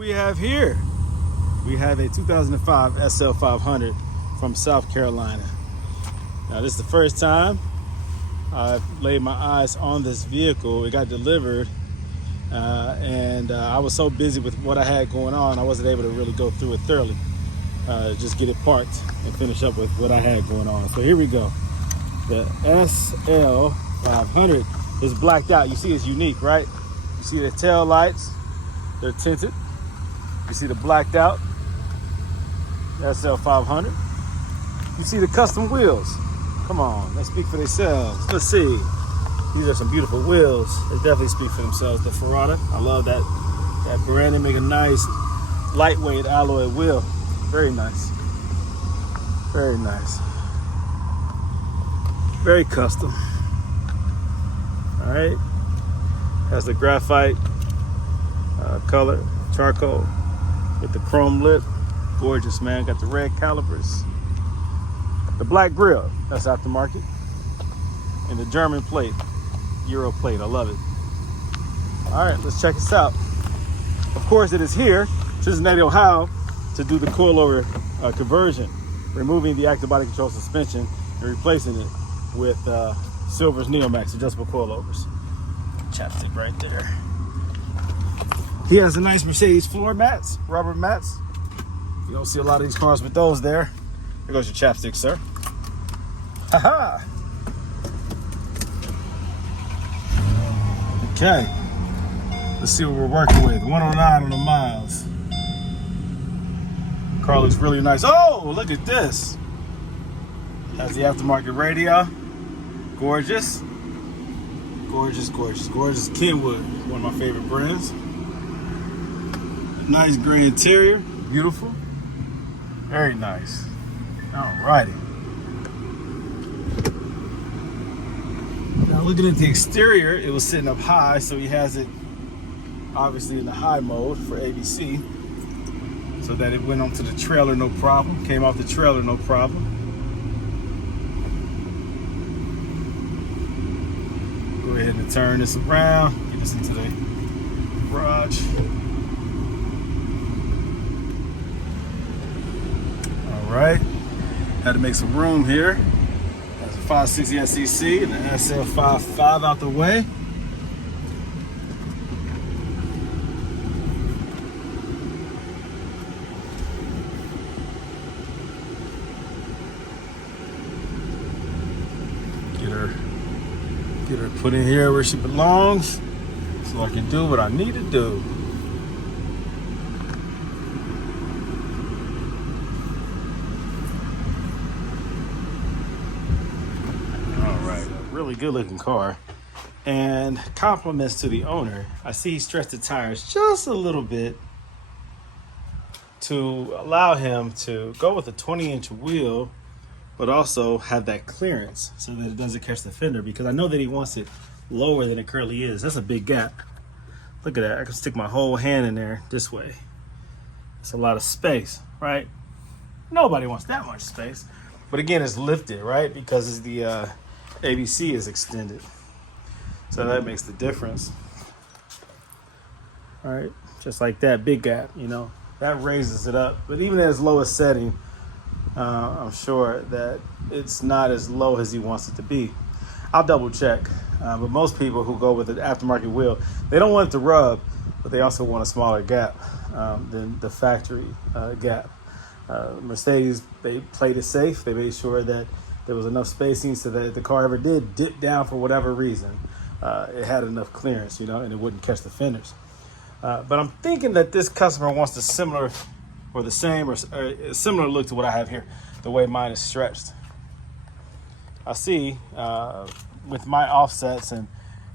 we have here? We have a 2005 SL500 from South Carolina. Now this is the first time I've laid my eyes on this vehicle. It got delivered and I was so busy with what I had going on, I wasn't able to really go through it thoroughly. Just get it parked and finish up with what I had going on. So here we go. The SL500 is blacked out. You see it's unique, right? You see the tail lights, they're tinted. You see the blacked out SL500. You see the custom wheels. Come on, let's speak for themselves. Let's see. These are some beautiful wheels. They definitely speak for themselves. The Ferrata, I love that brand. They make a nice lightweight alloy wheel. Very nice. Very nice. Very custom. All right. Has the graphite color, charcoal with the chrome lip. Gorgeous, man. Got the red calipers. The black grille, that's aftermarket. And the German plate, Euro plate, I love it. All right, let's check this out. Of course, it is here, Cincinnati, Ohio, to do the coilover conversion, removing the active body control suspension and replacing it with Silver's Neomax adjustable coilovers. Chapstick right there. He has a nice Mercedes floor mats, rubber mats. You don't see a lot of these cars with those there. Here goes your chapstick, sir. Ha-ha! Okay. Let's see what we're working with. 109 on the miles. Car looks really nice. Oh, look at this. Has the aftermarket radio. Gorgeous. Gorgeous, gorgeous, gorgeous. Kenwood, one of my favorite brands. Nice gray interior. Beautiful. Very nice. Alrighty. Now looking at the exterior, it was sitting up high, so he has it obviously in the high mode for ABC, so that it went onto the trailer no problem. Came off the trailer no problem. Go ahead and turn this around, get us into the garage. All right, had to make some room here. That's a 560 SEC and an SL55 out the way. Get her put in here where she belongs so I can do what I need to do. Really good looking car, and compliments to the owner. I see he stretched the tires just a little bit to allow him to go with a 20-inch wheel, but also have that clearance so that it doesn't catch the fender, because I know that he wants it lower than it currently is. That's a big gap. Look at that. I can stick my whole hand in there this way. It's a lot of space, right? Nobody wants that much space. But again, it's lifted, right? Because it's the ABC is extended, so that makes the difference. All right, just like that, big gap, you know, that raises it up. But even at its lowest setting, I'm sure that it's not as low as he wants it to be. I'll double check, but most people who go with an aftermarket wheel, they don't want it to rub, but they also want a smaller gap than the factory gap. Mercedes, they played it safe. They made sure that there was enough spacing so that if the car ever did dip down for whatever reason, it had enough clearance, you know, and it wouldn't catch the fenders. But I'm thinking that this customer wants a similar or the same or a similar look to what I have here, the way mine is stretched. I see with my offsets and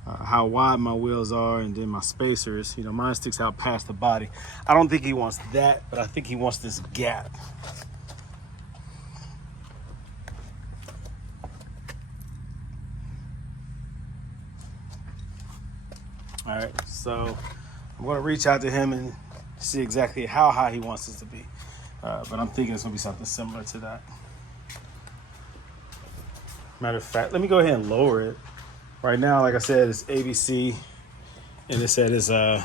how wide my wheels are and then my spacers, you know, mine sticks out past the body. I don't think he wants that, but I think he wants this gap. All right, so I'm going to reach out to him and see exactly how high he wants this to be. But I'm thinking it's going to be something similar to that. Matter of fact, let me go ahead and lower it. Right now, like I said, it's ABC, and it said it's high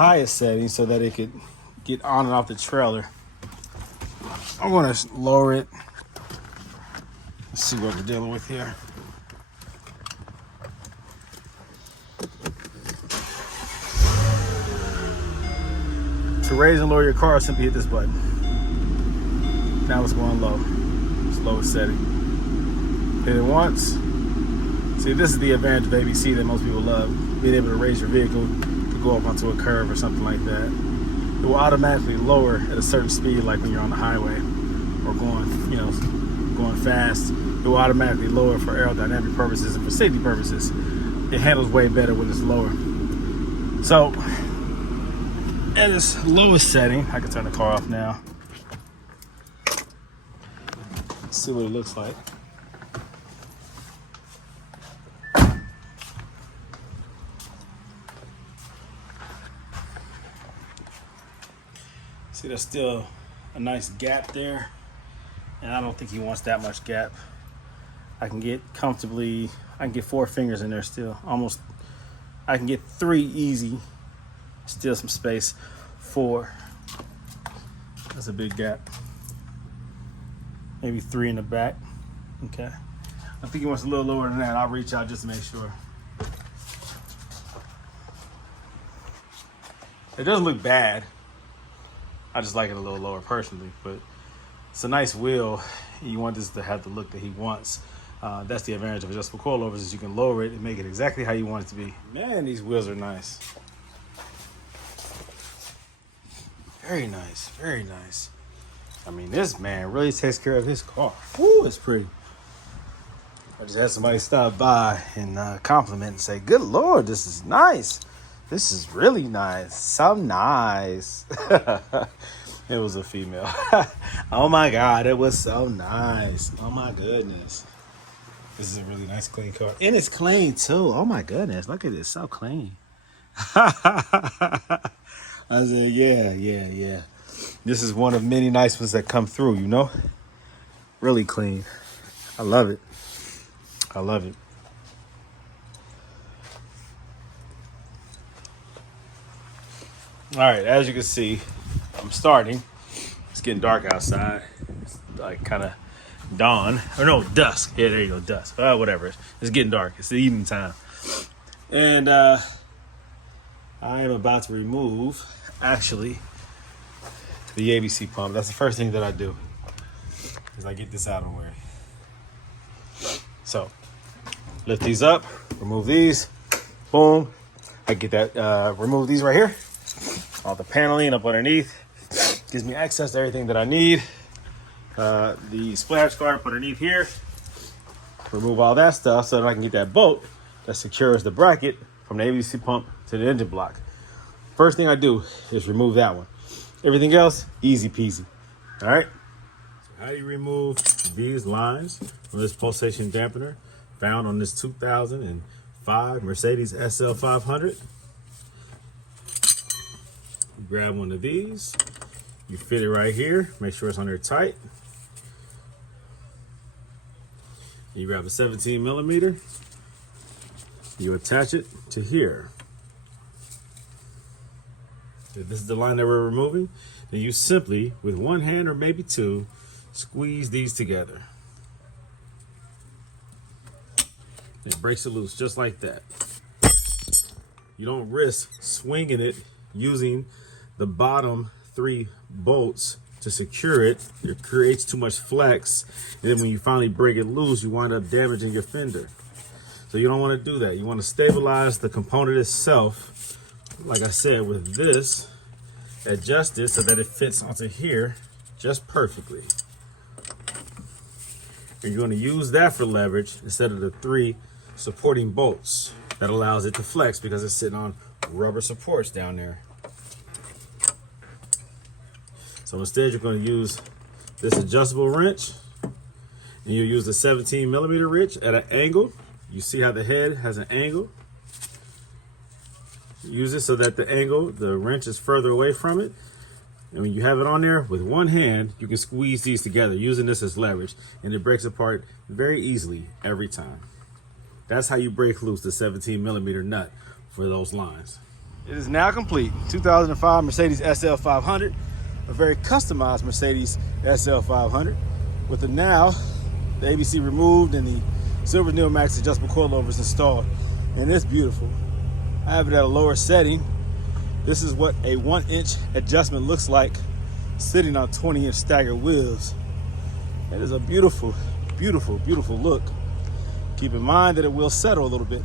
highest setting so that it could get on and off the trailer. I'm gonna lower it. Let's see what we're dealing with here. To raise and lower your car, simply hit this button. Now it's going low. It's lowest setting. Hit it once. See, this is the advantage of ABC that most people love. Being able to raise your vehicle to go up onto a curve or something like that. It will automatically lower at a certain speed, like when you're on the highway or going fast. It will automatically lower for aerodynamic purposes and for safety purposes. It handles way better when it's lower. So, at its lowest setting, I can turn the car off now. Let's see what it looks like. See, there's still a nice gap there, and I don't think he wants that much gap. I can get 4 fingers in there still. Almost, I can get 3 easy. Still some space. 4. That's a big gap. Maybe 3 in the back. Okay. I think he wants a little lower than that. I'll reach out just to make sure. It doesn't look bad. I just like it a little lower personally, but it's a nice wheel. You want this to have the look that he wants. That's the advantage of adjustable coilovers, is you can lower it and make it exactly how you want it to be. Man, these wheels are nice. Very nice, very nice. I mean, this man really takes care of his car. Woo, it's pretty. I just had somebody stop by and compliment and say, "Good Lord, this is nice. This is really nice. So nice." It was a female. Oh my God, it was so nice. Oh my goodness. This is a really nice, clean car. And it's clean too. Oh my goodness, look at this, so clean. I said, yeah. This is one of many nice ones that come through, you know? Really clean. I love it. I love it. All right, as you can see, I'm starting. It's getting dark outside. It's like kind of dawn. Or no, dusk. Yeah, there you go, dusk. Whatever. It's getting dark. It's the evening time. And I am about to remove, actually, the ABC pump. That's the first thing that I do, is I get this out of the way. So, lift these up, remove these, boom. I get that, remove these right here. All the paneling up underneath. Gives me access to everything that I need. The splash guard up underneath here. Remove all that stuff so that I can get that bolt that secures the bracket from the ABC pump to the engine block. First thing I do is remove that one. Everything else, easy peasy. All right? So how do you remove these lines from this pulsation dampener found on this 2005 Mercedes SL500? You grab one of these. You fit it right here. Make sure it's on there tight. You grab a 17 millimeter. You attach it to here. If this is the line that we're removing, then you simply, with one hand or maybe two, squeeze these together. It breaks it loose just like that. You don't risk swinging it using the bottom 3 bolts to secure it. It creates too much flex, and then when you finally break it loose, you wind up damaging your fender. So you don't want to do that. You want to stabilize the component itself, like I said, with this, adjust it so that it fits onto here just perfectly. And you're going to use that for leverage instead of the 3 supporting bolts. That allows it to flex because it's sitting on rubber supports down there. So instead, you're going to use this adjustable wrench, and you'll use the 17 millimeter wrench at an angle. You see how the head has an angle? Use it so that the wrench is further away from it. And when you have it on there, with one hand, you can squeeze these together using this as leverage, and it breaks apart very easily every time. That's how you break loose the 17 millimeter nut for those lines. It is now complete. 2005 Mercedes SL500, a very customized Mercedes SL500 with the ABC removed and the Silver Neomax adjustable coilovers installed. And it's beautiful. I have it at a lower setting. This is what a 1-inch adjustment looks like sitting on 20-inch staggered wheels. It is a beautiful, beautiful, beautiful look. Keep in mind that it will settle a little bit.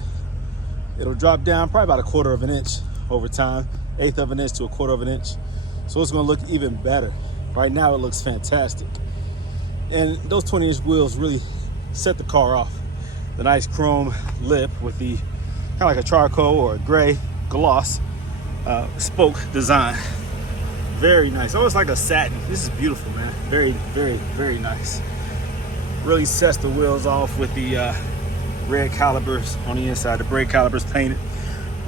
It'll drop down probably about 1/4 of an inch over time, 1/8 of an inch to 1/4 of an inch. So it's gonna look even better. Right now it looks fantastic. And those 20-inch wheels really set the car off. The nice chrome lip with the kind of like a charcoal or a gray gloss spoke design. Very nice, almost like a satin. This is beautiful, man. Very, very, very nice. Really sets the wheels off with the red calipers on the inside. The brake calipers painted.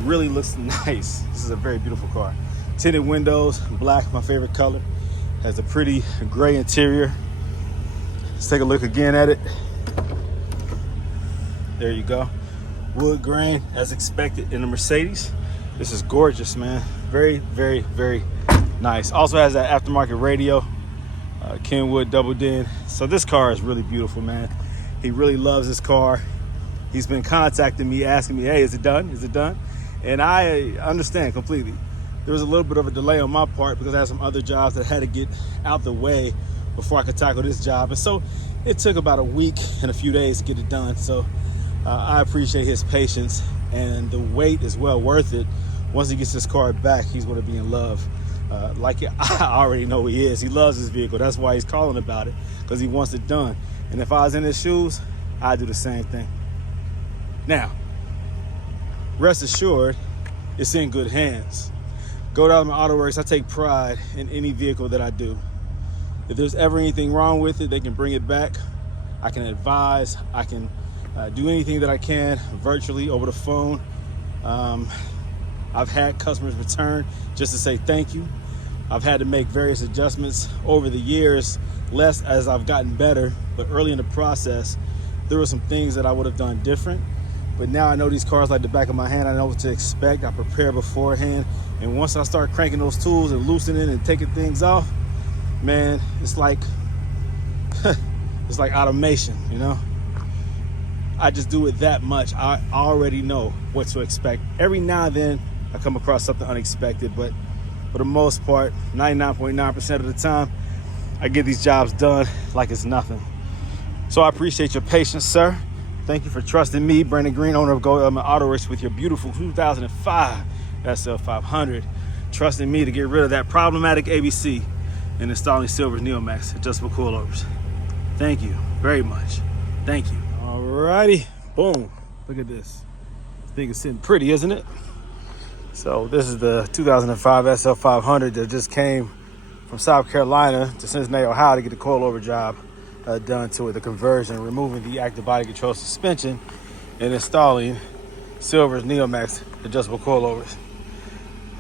Really looks nice. This is a very beautiful car. Tinted windows, black, my favorite color. Has a pretty gray interior. Let's take a look again at it. There you go. Wood grain as expected in the Mercedes. This is gorgeous, man. Very, very, very nice. Also has that aftermarket radio, Kenwood double din. So this car is really beautiful, man. He really loves this car. He's been contacting me, asking me, hey, is it done? Is it done? And I understand completely. There was a little bit of a delay on my part because I had some other jobs that I had to get out the way before I could tackle this job. And so it took about a week and a few days to get it done. So I appreciate his patience, and the wait is well worth it. Once he gets this car back, he's going to be in love. Like I already know he is. He loves his vehicle. That's why he's calling about it, because he wants it done. And if I was in his shoes, I'd do the same thing. Now, rest assured, it's in good hands. Gold Element Autoworks, I take pride in any vehicle that I do. If there's ever anything wrong with it, they can bring it back. I can advise. I can do anything that I can virtually over the phone. I've had customers return just to say thank you. I've had to make various adjustments over the years, less as I've gotten better, but early in the process, there were some things that I would have done different. But now I know these cars like the back of my hand. I know what to expect. I prepare beforehand. And once I start cranking those tools and loosening and taking things off, man, it's like, it's like automation, you know? I just do it that much. I already know what to expect. Every now and then I come across something unexpected, but for the most part, 99.9% of the time, I get these jobs done like it's nothing. So I appreciate your patience, sir. Thank you for trusting me, Brandon Green, owner of Gold Element Autoworks, with your beautiful 2005 SL500. Trusting me to get rid of that problematic ABC and installing Silver Neomax adjustable coilovers. Thank you very much. Thank you. Alrighty, boom. Look at this. This thing is sitting pretty, isn't it? So this is the 2005 SL500 that just came from South Carolina to Cincinnati, Ohio to get the coilover job done to it, the conversion, removing the active body control suspension and installing Silver's Neomax adjustable coilovers.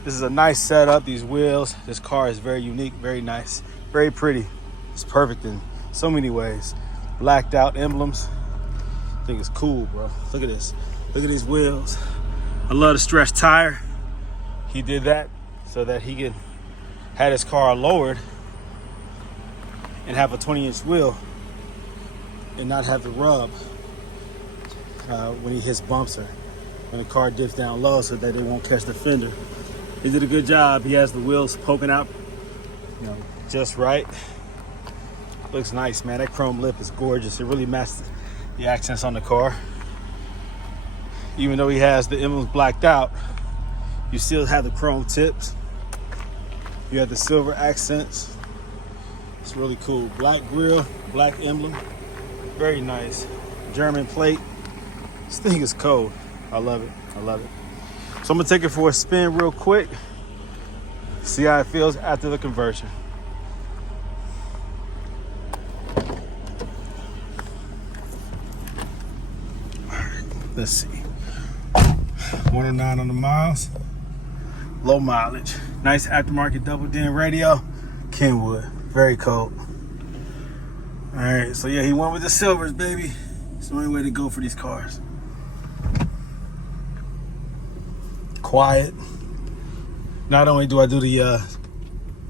This is a nice setup, these wheels. This car is very unique, very nice, very pretty. It's perfect in so many ways. Blacked out emblems. I think it's cool, bro. Look at this. Look at these wheels. I love the stretch tire. He did that so that he could have his car lowered and have a 20-inch wheel and not have to rub when he hits bumps or when the car dips down low, so that they won't catch the fender. He did a good job. He has the wheels poking out, you know, just right. Looks nice, man. That chrome lip is gorgeous. It really matches the accents on the car. Even though he has the emblems blacked out, you still have the chrome tips. You have the silver accents. It's really cool. Black grille, black emblem. Very nice. German plate. This thing is cold. I love it. I love it. So I'm gonna take it for a spin real quick. See how it feels after the conversion. All right, let's see. 109 on the miles. Low mileage. Nice aftermarket double din radio. Kenwood. Very cold. All right, so yeah, he went with the silvers, baby. It's the only way to go for these cars. Quiet. Not only do I do the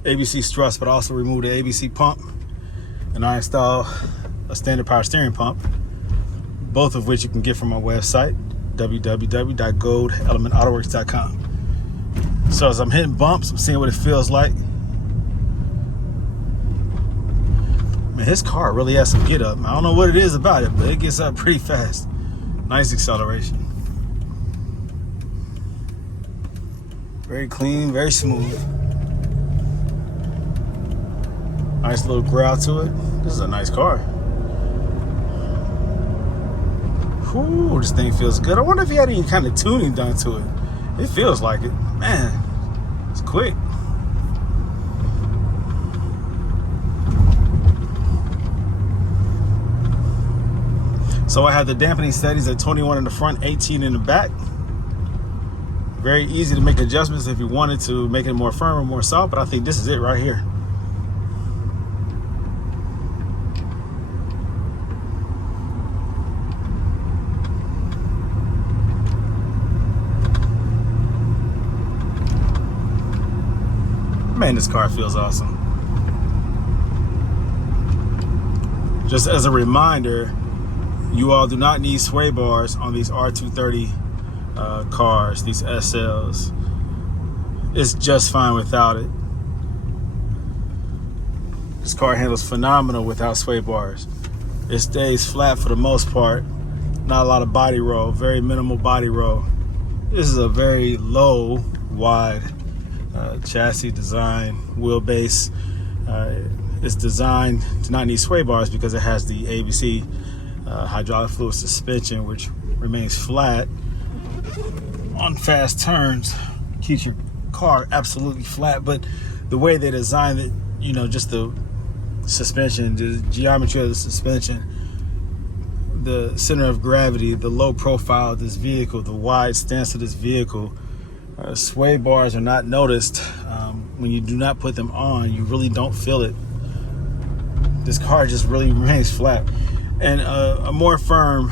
ABC struts, but I also remove the ABC pump, and I install a standard power steering pump, both of which you can get from my website, www.goldelementautoworks.com. So as I'm hitting bumps, I'm seeing what it feels like. Man, his car really has some get up. I don't know what it is about it, but it gets up pretty fast. Nice acceleration. Very clean, very smooth. Nice little growl to it. This is a nice car. Whew, this thing feels good. I wonder if he had any kind of tuning done to it. It feels like it. Man, it's quick. So I have the dampening settings at 21 in the front, 18 in the back. Very easy to make adjustments if you wanted to make it more firm or more soft, but I think this is it right here. Man, this car feels awesome. Just as a reminder, you all do not need sway bars on these R230 cars, these SLs. It's just fine without it. This car handles phenomenal without sway bars. It stays flat for the most part. Not a lot of body roll, very minimal body roll. This is a very low, wide chassis design, wheelbase. It's designed to not need sway bars because it has the ABC hydraulic fluid suspension, which remains flat on fast turns, keeps your car absolutely flat. But the way they designed it, you know, just the suspension, the geometry of the suspension, the center of gravity, the low profile of this vehicle, the wide stance of this vehicle, sway bars are not noticed. When you do not put them on, you really don't feel it. This car just really remains flat. And a more firm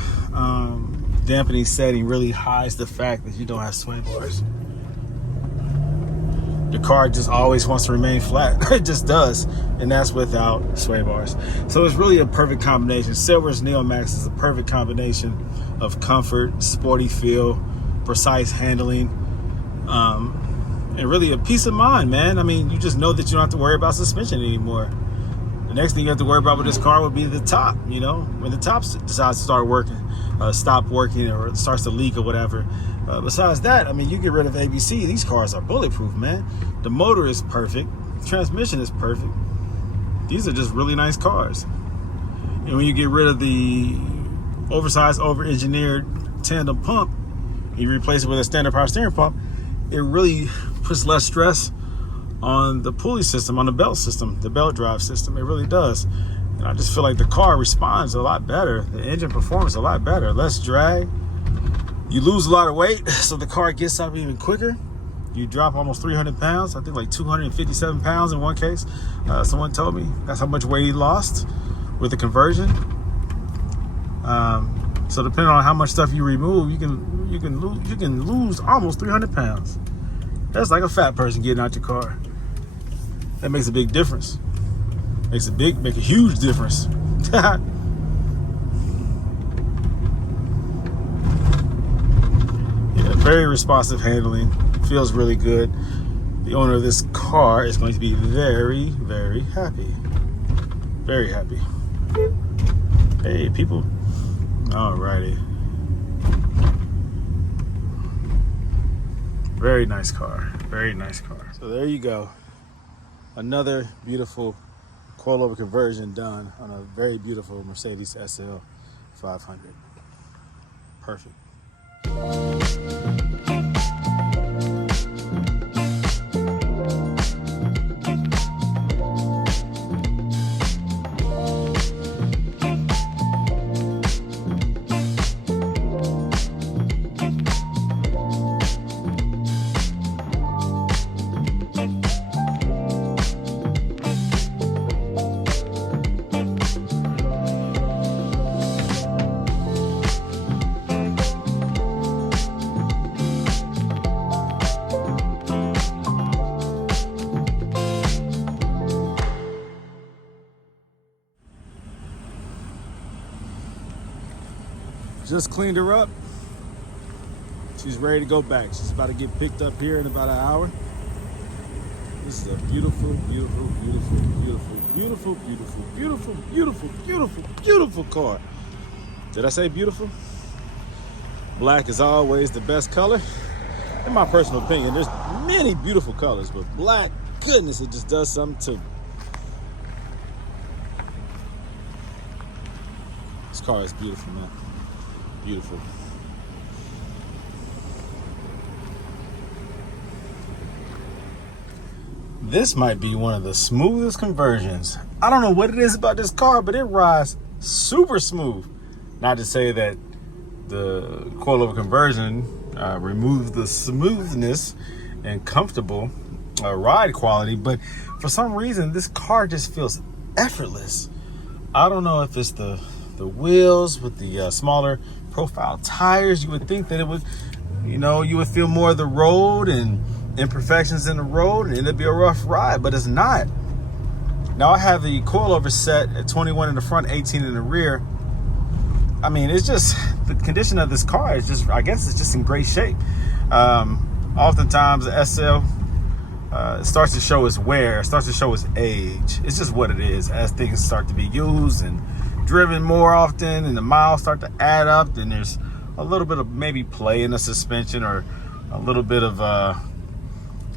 dampening setting really hides the fact that you don't have sway bars. The car just always wants to remain flat. It just does. And that's without sway bars. So it's really a perfect combination. Silver's Neomax is a perfect combination of comfort, sporty feel, precise handling, and really a peace of mind, man. I mean, you just know that you don't have to worry about suspension anymore. The next thing you have to worry about with this car would be the top, you know, when the top decides to start working, stop working, or it starts to leak or whatever. Besides that, I mean, you get rid of ABC, these cars are bulletproof, man. The motor is perfect. The transmission is perfect. These are just really nice cars. And when you get rid of the oversized, over-engineered tandem pump, you replace it with a standard power steering pump, it really puts less stress on the pulley system, on the belt system, the belt drive system. It really does. And I just feel like the car responds a lot better. The engine performs a lot better, less drag. You lose a lot of weight, so the car gets up even quicker. You drop almost 300 pounds, I think like 257 pounds in one case. Someone told me that's how much weight he lost with the conversion. So depending on how much stuff you remove, you can lose almost 300 pounds. That's like a fat person getting out your car. That makes a big difference. Make a huge difference. Yeah, very responsive handling. Feels really good. The owner of this car is going to be very, very happy. Very happy. Hey, people. Alrighty. Very nice car. Very nice car. So there you go. Another beautiful coilover conversion done on a very beautiful Mercedes SL500. Perfect. Just cleaned her up. She's ready to go back. She's about to get picked up here in about an hour. This is a beautiful, beautiful, beautiful, beautiful, beautiful, beautiful, beautiful, beautiful, beautiful, beautiful car. Did I say beautiful? Black is always the best color. In my personal opinion, there's many beautiful colors, but black, goodness, it just does something to me. This car is beautiful, man. Beautiful. This might be one of the smoothest conversions. I don't know what it is about this car, but it rides super smooth. Not to say that the coilover conversion removes the smoothness and comfortable ride quality, but for some reason this car just feels effortless. I don't know if it's the wheels with the smaller profile tires. You would think that it would, you would feel more of the road and imperfections in the road, and it'd be a rough ride, but it's not. Now I have the coilover set at 21 in the front, 18 in the rear. I mean, it's just the condition of this car is just, I guess it's just in great shape. Oftentimes the SL starts to show its wear, starts to show its age. It's just what it is. As things start to be used and driven more often and the miles start to add up, then there's a little bit of maybe play in the suspension or a little bit of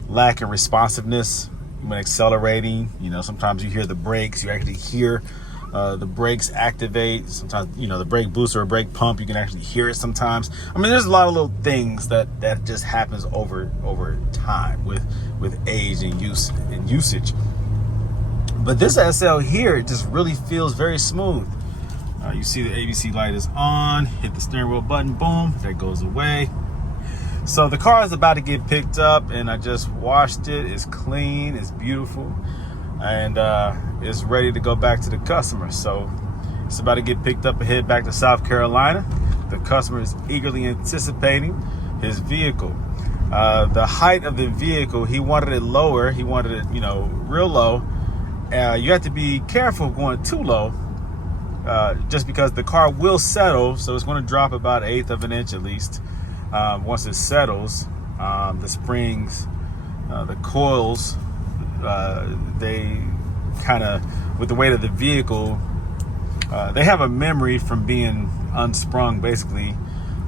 lack of responsiveness when accelerating. Sometimes you hear the brakes, you actually hear the brakes activate. Sometimes, the brake booster or brake pump, you can actually hear it sometimes. I mean, there's a lot of little things that just happens over time with age and usage. But this SL here, it just really feels very smooth. You see the ABC light is on, hit the steering wheel button, boom, that goes away. So the car is about to get picked up, and I just washed it. It's clean, it's beautiful, and it's ready to go back to the customer. So it's about to get picked up and head back to South Carolina. The customer is eagerly anticipating his vehicle. The height of the vehicle, he wanted it lower. He wanted it, real low. You have to be careful going too low, just because the car will settle. So it's going to drop about 1/8 of an inch at least. Once it settles, the springs, the coils, they kind of, with the weight of the vehicle, they have a memory from being unsprung, basically,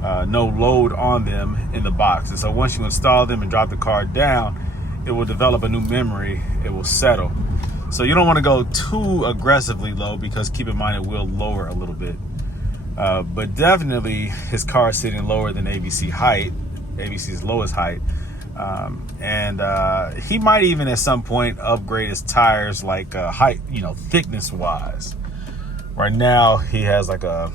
no load on them in the box. And so once you install them and drop the car down, it will develop a new memory. It will settle. So you don't want to go too aggressively low, because keep in mind it will lower a little bit. But definitely his car is sitting lower than ABC height, ABC's lowest height. And he might even at some point upgrade his tires, like height, thickness wise. Right now he has like I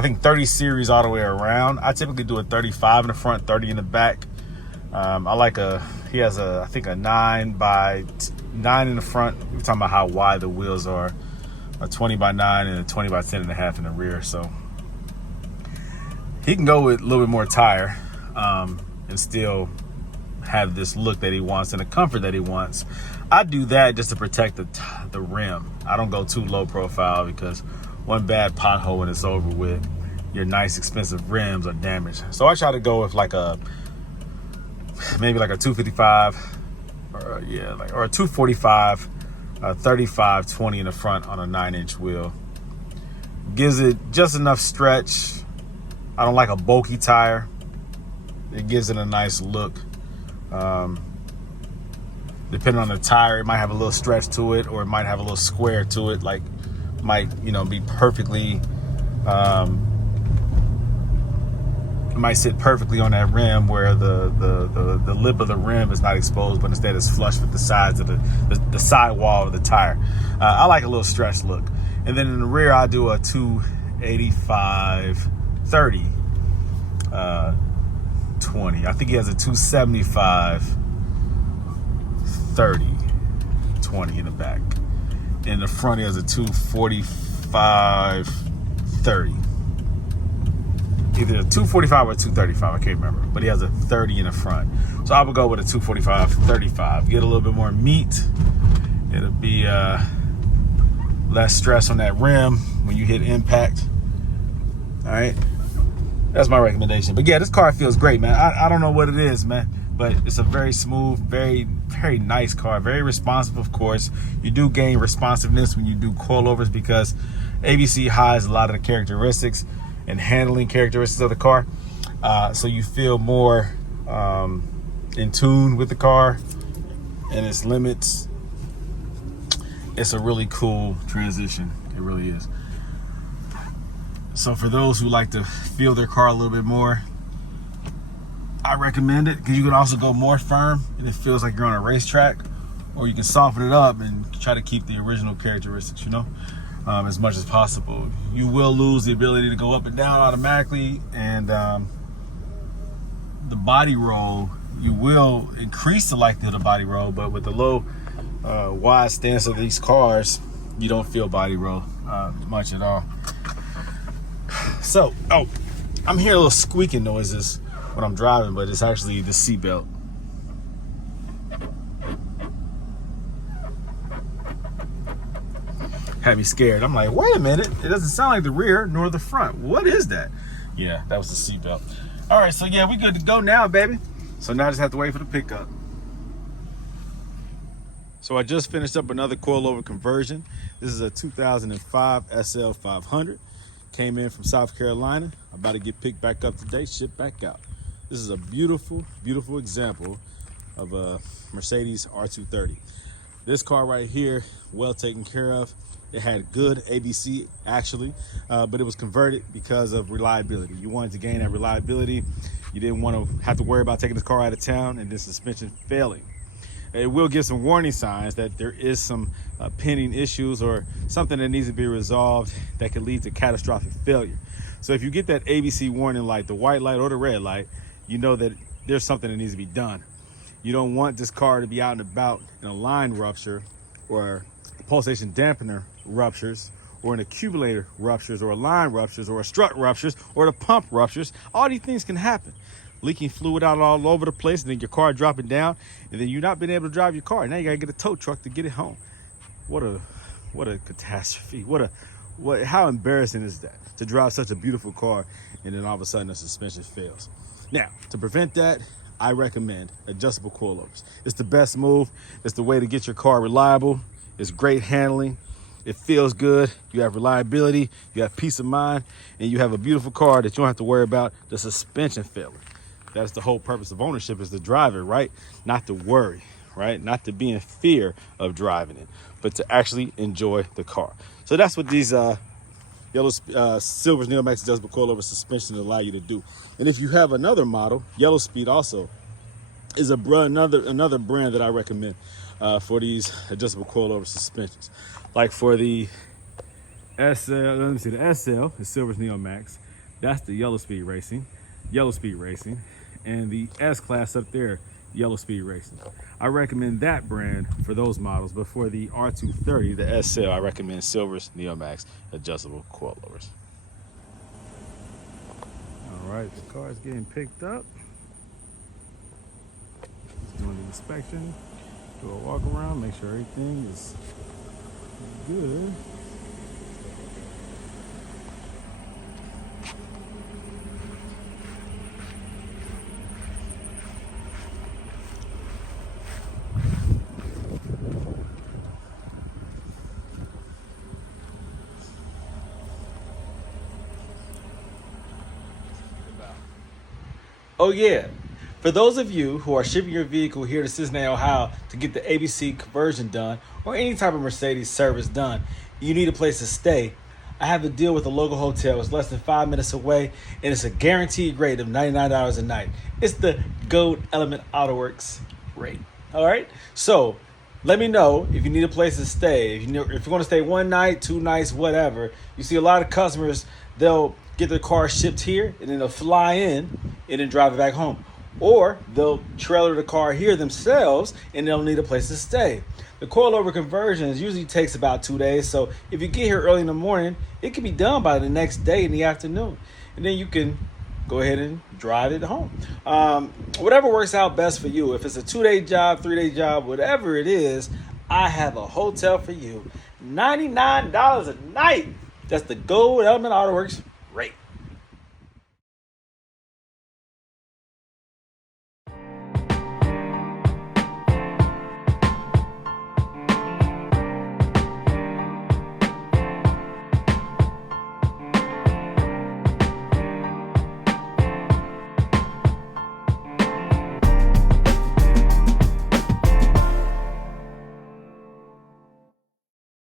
think 30 series all the way around. I typically do a 35 in the front, 30 in the back. He has I think a 9x9 in the front. We're talking about how wide the wheels are. A 20x9 and a 20x10.5 in the rear. So he can go with a little bit more tire and still have this look that he wants and the comfort that he wants. I do that just to protect the rim. I don't go too low profile, because one bad pothole and it's over with. Your nice expensive rims are damaged. So I try to go with maybe like a 255 or a 245. 35/20 in the front on a 9-inch wheel. Gives it just enough stretch. I don't like a bulky tire. It gives it a nice look. Depending on the tire, it might have a little stretch to it, or it might have a little square to it. Like, might be perfectly. It might sit perfectly on that rim, where the lip of the rim is not exposed, but instead it's flush with the sides of the sidewall of the tire. I like a little stretch look. And then in the rear, I do a 285/30 20. I think he has a 275/30 in the back. In the front, he has a 245/30. Either a 245 or 235, I can't remember, but he has a 30 in the front. So I would go with a 245/35. Get a little bit more meat. It'll be less stress on that rim when you hit impact. All right, that's my recommendation. But yeah, this car feels great, man. I don't know what it is, man, but it's a very smooth, very nice car. Very responsive, of course. You do gain responsiveness when you do coilovers because ABC hides a lot of the characteristics and handling characteristics of the car. So you feel more in tune with the car and its limits. It's a really cool transition. It really is. So for those who like to feel their car a little bit more, I recommend it because you can also go more firm and it feels like you're on a racetrack, or you can soften it up and try to keep the original characteristics, as much as possible. You will lose the ability to go up and down automatically, and the body roll, you will increase the likelihood of body roll, but with the low wide stance of these cars, you don't feel body roll much at all. So, I'm hearing little squeaking noises when I'm driving, but it's actually the seatbelt. Had me scared. I'm like, wait a minute, it doesn't sound like the rear nor the front. What is that? Yeah, that was the seatbelt. All right, so yeah, we good to go now, baby. So now I just have to wait for the pickup. So I just finished up another coilover conversion. This is a 2005 SL500. Came in from South Carolina. About to get picked back up today, shipped back out. This is a beautiful, beautiful example of a Mercedes R230. This car right here, well taken care of. It had good ABC actually, but it was converted because of reliability. You wanted to gain that reliability. You didn't want to have to worry about taking this car out of town and the suspension failing. It will give some warning signs that there is some pending issues or something that needs to be resolved that could lead to catastrophic failure. So if you get that ABC warning light, the white light or the red light, you know that there's something that needs to be done. You don't want this car to be out and about in a line rupture, or a pulsation dampener ruptures, or an accumulator ruptures, or a line ruptures, or a strut ruptures, or the pump ruptures. All these things can happen. Leaking fluid out all over the place, and then your car dropping down, and then you're not being able to drive your car. Now you gotta get a tow truck to get it home. What a catastrophe. How embarrassing is that, to drive such a beautiful car and then all of a sudden the suspension fails. Now, to prevent that, I recommend adjustable coilovers. It's the best move. It's the way to get your car reliable. It's great handling. It feels good. You have reliability. You have peace of mind, and you have a beautiful car that you don't have to worry about the suspension failing. That's the whole purpose of ownership, is to drive it, right? Not to worry, right? Not to be in fear of driving it, but to actually enjoy the car. So that's what these Silver's Neomax adjustable coilover suspensions allow you to do. And if you have another model, Yellow Speed also is another brand that I recommend for these adjustable coilover suspensions. Like for the SL, let me see, the SL is Silver's Neomax. That's the Yellow Speed Racing. And the S-Class up there, Yellow Speed Racing. I recommend that brand for those models, but for the R230, the SL, I recommend Silver's Neomax adjustable coilovers. All right, the car is getting picked up. Doing the inspection, do a walk around, make sure everything is good. Oh yeah, for those of you who are shipping your vehicle here to Cincinnati, Ohio to get the ABC conversion done or any type of Mercedes service done, you need a place to stay. I have a deal with a local hotel. It's less than 5 minutes away, and it's a guaranteed rate of $99 a night. It's the Gold Element Autoworks rate. All right, so let me know if you need a place to stay. If you're going to stay one night, 2 nights, whatever. You see a lot of customers, they'll get their car shipped here and then they'll fly in and then drive it back home. Or they'll trailer the car here themselves and they'll need a place to stay. The coilover conversions usually takes about 2 days. So if you get here early in the morning, it can be done by the next day in the afternoon. And then you can go ahead and drive it home. Whatever works out best for you. If it's a 2-day job, 3-day job, whatever it is, I have a hotel for you. $99 a night. That's the Gold Element Autoworks rate.